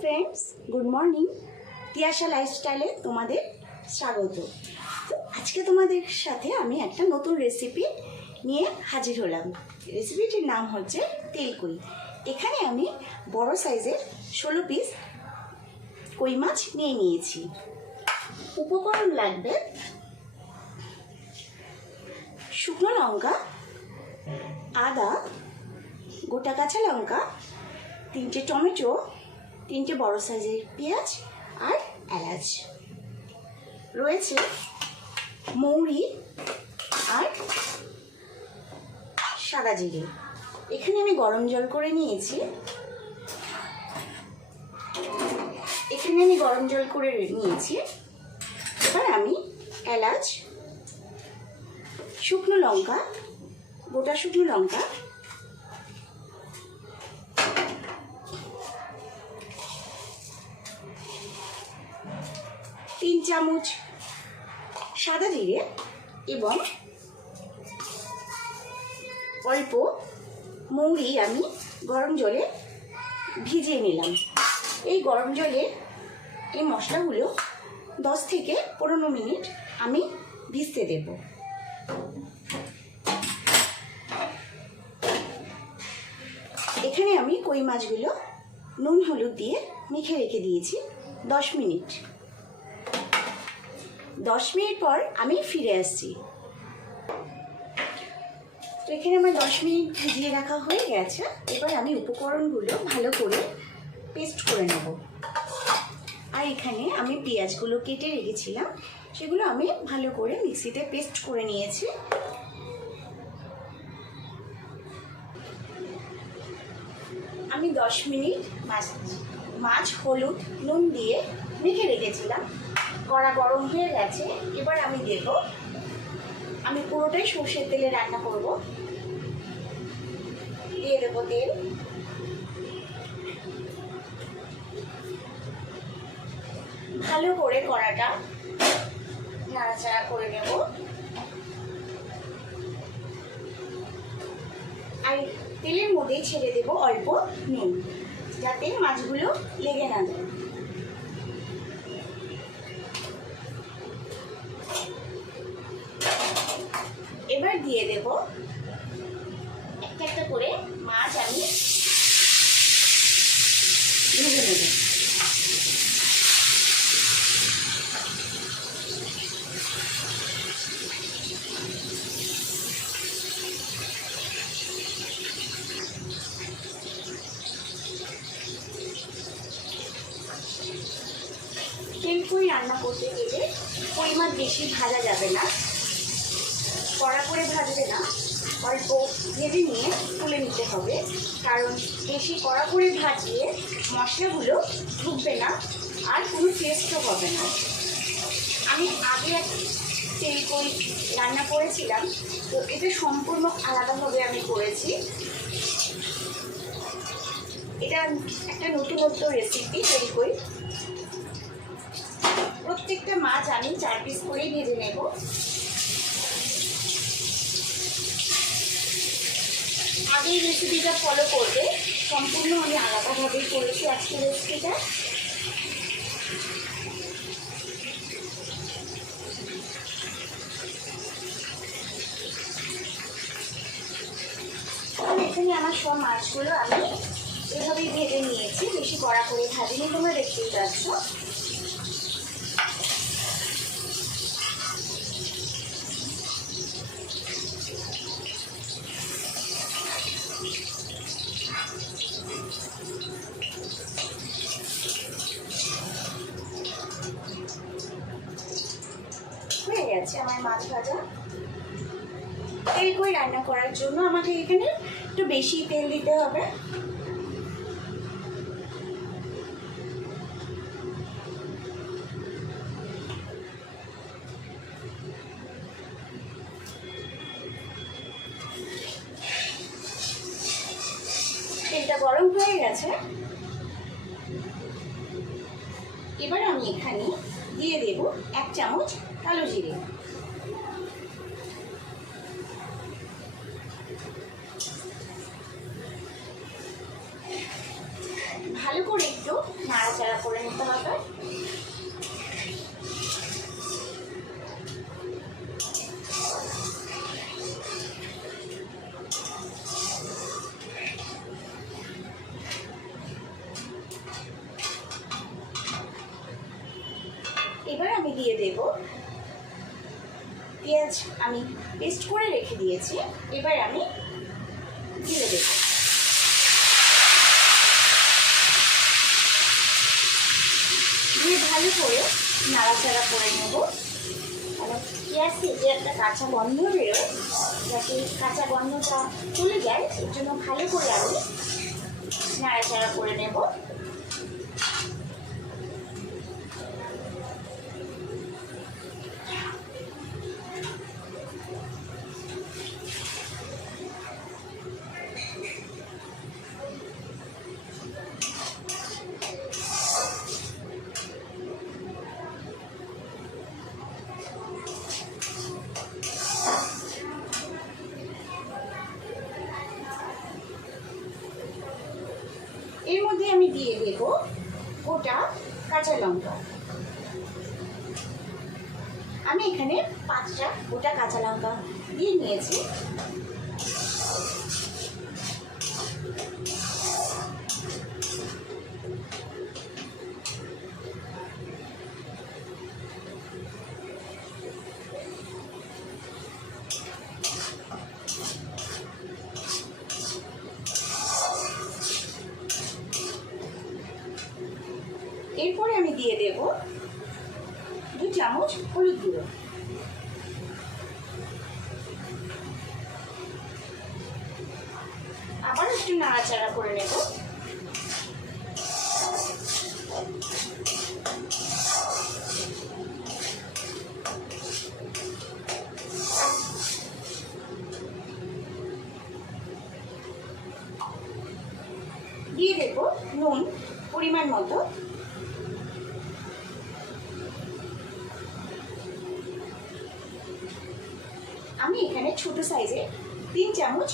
Friends, good morning. Tiyasha লাইফস্টাইলে তোমাদের স্বাগত। তো আজকে তোমাদের সাথে আমি একটা নতুন রেসিপি নিয়ে হাজির হলাম। রেসিপিটির নাম হচ্ছে তেলকুই। এখানে আমি বড় সাইজের 16 পিস কই মাছ নিয়ে নিয়েছি। উপকরণ লাগবে শুকনো লঙ্কা, আদা, গোটা কাঁচা লঙ্কা, 3টে টমেটো, 3টে বড় সাইজের পেঁয়াজ আর এলাচ। রয়েছে মৌরি আর সাদা জিরে। এখানে আমি গরম জল করে নিয়েছি। এবার আমি এলাচ, শুকনো লঙ্কা, গোটা শুকনো লঙ্কা, তিন চামচ সাদা জিরে এবং অল্প মৌরি আমি গরম জলে ভিজিয়ে নিলাম। এই গরম জলে এই মশলাগুলো 10 থেকে 15 মিনিট আমি ভিজতে দেব। এখানে আমি কই মাছগুলো নুন হলুদ দিয়ে মেখে রেখে দিয়েছি 10 মিনিট। 10 মিনিট পর আমি ফিরে আসছি। তো এখানে আমার 10 মিনিট ভিজিয়ে রাখা হয়ে গেছে। এবার আমি উপকরণগুলো ভালো করে পেস্ট করে নেব। আর এখানে আমি পেঁয়াজগুলো কেটে রেখেছিলাম, সেগুলো আমি ভালো করে মিক্সিতে পেস্ট করে নিয়েছি। আমি 10 মিনিট মাছ হলুদ নুন দিয়ে মেখে রেখেছিলাম। কড়া গরম হয়ে গেছে। এবার আমি দেব, আমি পুরোটাই সর্ষের তেলে রান্না করব। দিয়ে দেব তেল। ভালো করে কড়াটা নাড়াচাড়া করে নেব। আর তেলের মধ্যেই ছেড়ে দেব অল্প নুন, যাতে মাছগুলো লেগে না যায়। এবার দিয়ে দেব একটা একটা করে মাছ আমি ভেজে নেব। তেলকুই রান্না করতে গেলে কই মাছ বেশি ভাজা যাবে না, কড়া করে ভাজবে না, অল্প ভেজে নিয়ে তুলে নিতে হবে। কারণ বেশি কড়া করে ভাজিয়ে মশলাগুলো ঢুকবে না আর কোনো টেস্টও হবে না। আমি আগে তেলকুই রান্না করেছিলাম, তো এটা সম্পূর্ণ আলাদাভাবে আমি করেছি। এটা একটা নতুনত্ব রেসিপি তেলকুই। প্রত্যেকটা মাছ আমি 4 পিস করেই ভেজে নেব। আগে এই রেসিপিটা ফলো করবে, সম্পূর্ণ আমি আলাদাভাবেই করেছি আজকের রেসিপিটা। এখানে আমার সব মাছগুলো আমি এভাবেই ভেজে নিয়েছি, বেশি কড়া করে ভাজিনি, তোমরা দেখতেই পাচ্ছ। হয়ে গেছে আমার মাছ ভাজা। তেলকুই রান্না করার জন্য আমাকে এখানে একটু বেশি তেল দিতে হবে। তেলটা গরম হয়ে গেছে। এবার আমি এখানে দিয়ে দেব 1 চামচ কালো জিরে। ভালো করে একটু নাড়াচাড়া পেঁয়াজ আমি পেস্ট করে রেখে দিয়েছি, এবার আমি ঢেলে দেব। দিয়ে ভালো করে নাড়াচাড়া করে নেব। মানে পেঁয়াজ থেকে একটা কাঁচা গন্ধ বেরোয়, যাতে কাঁচা গন্ধটা চলে যায়, এর জন্য ভালো করে আমি নাড়াচাড়া করে নেব। এর মধ্যে আমি দিয়ে দেব গোটা কাঁচা লঙ্কা। আমি এখানে 5টা গোটা কাঁচা লঙ্কা দিয়ে নিয়েছি। এরপরে আমি দিয়ে দেব 2 চামচ হলুদ গুঁড়ো। আবার একটু নাড়াচাড়া করে নেব। দিয়ে দেব নুন পরিমাণ মতো। আমি এখানে ছোট সাইজে 3 চামচ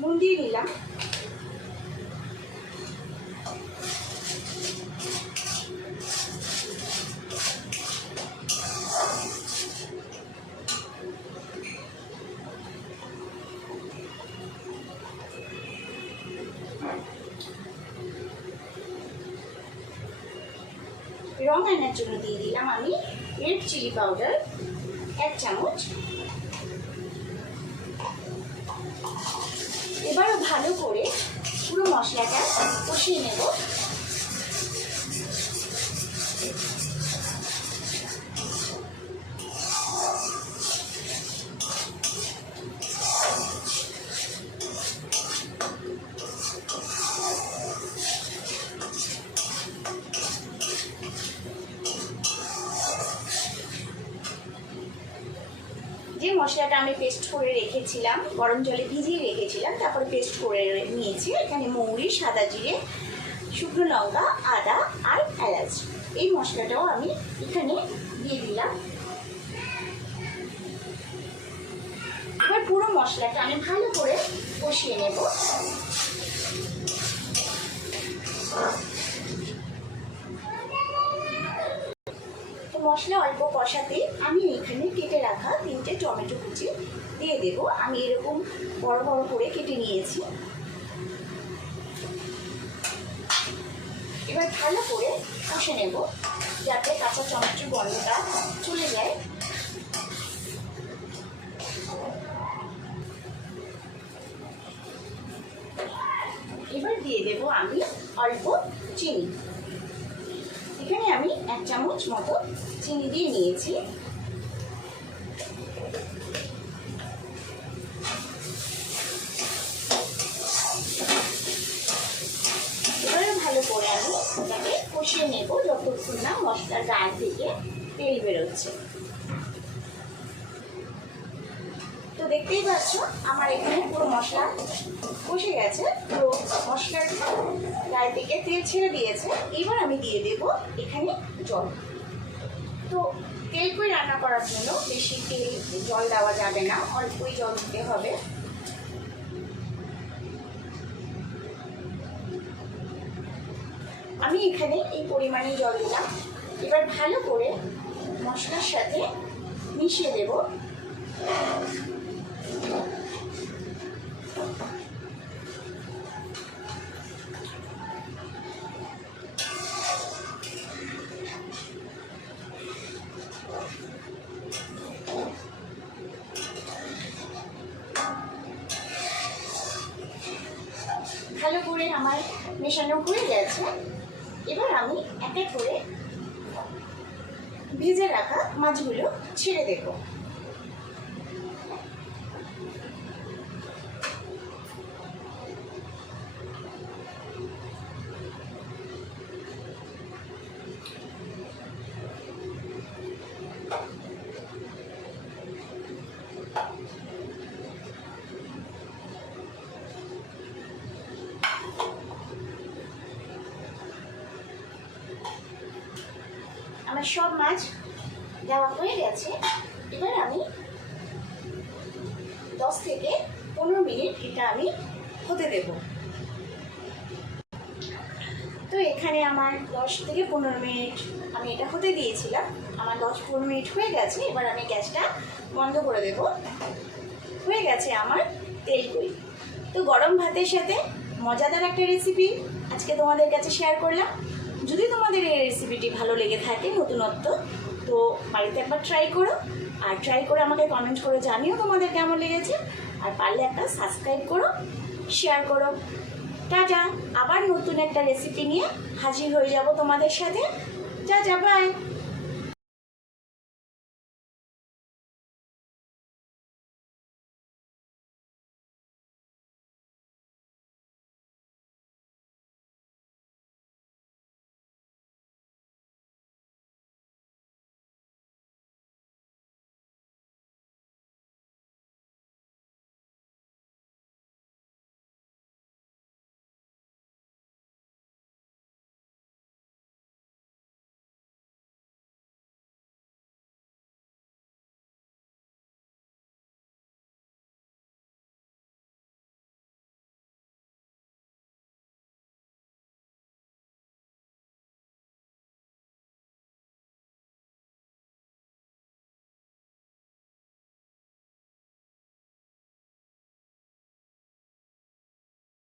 নুন দিয়ে নিলাম। রং আনার জন্য দিয়ে দিলাম আমি রেড চিলি পাউডার 1 চামচ। এবারও ভালো করে পুরো মশলাটা কষিয়ে নেব। যে মশলাটা আমি পেস্ট করে রেখেছিলাম, গরম জলে ভিজিয়ে রেখেছিলাম, তারপরে পেস্ট করে নিয়েছি। এখানে মৌরি, সাদা জিরে, শুকনো লঙ্কা, আদা আর এলাচ, এই মশলাটাও আমি এখানে দিয়ে দিলাম। এবার পুরো মশলাটা আমি ভালো করে কষিয়ে নেব। মশলা অল্প কষাতে আমি এখানে কেটে রাখা 3টে টমেটো কুচি দিয়ে দেব। আমি এরকম বড় বড় করে কেটে নিয়েছি। এবার ভালো করে কষে নেব, যাতে কাঁচা টমেটোর গন্ধটা চলে যায়। এবার দিয়ে দেব আমি অল্প চিনি। এখানে আমি 1 চামচ মতো চিনি দিয়ে নিয়েছি। এবারে ভালো করে আমি এটাকে কষিয়ে নেব যতক্ষণ না মশলার গায়ে থেকে তেল বেরোচ্ছে। তো দেখতেই পাচ্ছ আমার এখানে পুরো মশলা কষে গেছে, পুরো মশলার গায়ে থেকে তেল ছেড়ে দিয়েছে। এবার আমি দিয়ে দেব এখানে জল। তো তেল করে রান্না করার জন্য বেশি জল দেওয়া যাবে না, অল্পই জল দিতে হবে। আমি এখানে এই পরিমাণে জল দিলাম। এবার ভালো করে মশলার সাথে মিশিয়ে দেব। আমার মেশানো হয়ে গেছে। এবার আমি এক এক করে ভেজে রাখা মাছগুলো ছেড়ে দেব। আমার সব মাছ দেওয়া হয়ে গেছে। এবার আমি 10 থেকে 15 মিনিট এটা আমি হতে দেব। তো এখানে আমার 10 থেকে 15 মিনিট আমি এটা হতে দিয়েছিলাম। আমার 10-15 মিনিট হয়ে গেছে। এবার আমি গ্যাসটা বন্ধ করে দেব। হয়ে গেছে আমার তেল কই। তো গরম ভাতের সাথে মজাদার একটা রেসিপি আজকে তোমাদের কাছে শেয়ার করলাম। যদি তোমাদের এই রেসিপিটি ভালো লেগে থাকে নতুনত্ব, তো বাড়িতে একবার ট্রাই করো, আর ট্রাই করে আমাকে কমেন্ট করে জানিও তোমাদের কেমন লেগেছে। আর পারলে একটা সাবস্ক্রাইব করো, শেয়ার করো। টাটা, আবার নতুন একটা রেসিপি নিয়ে হাজির হয়ে যাব তোমাদের সাথে। যা বাই।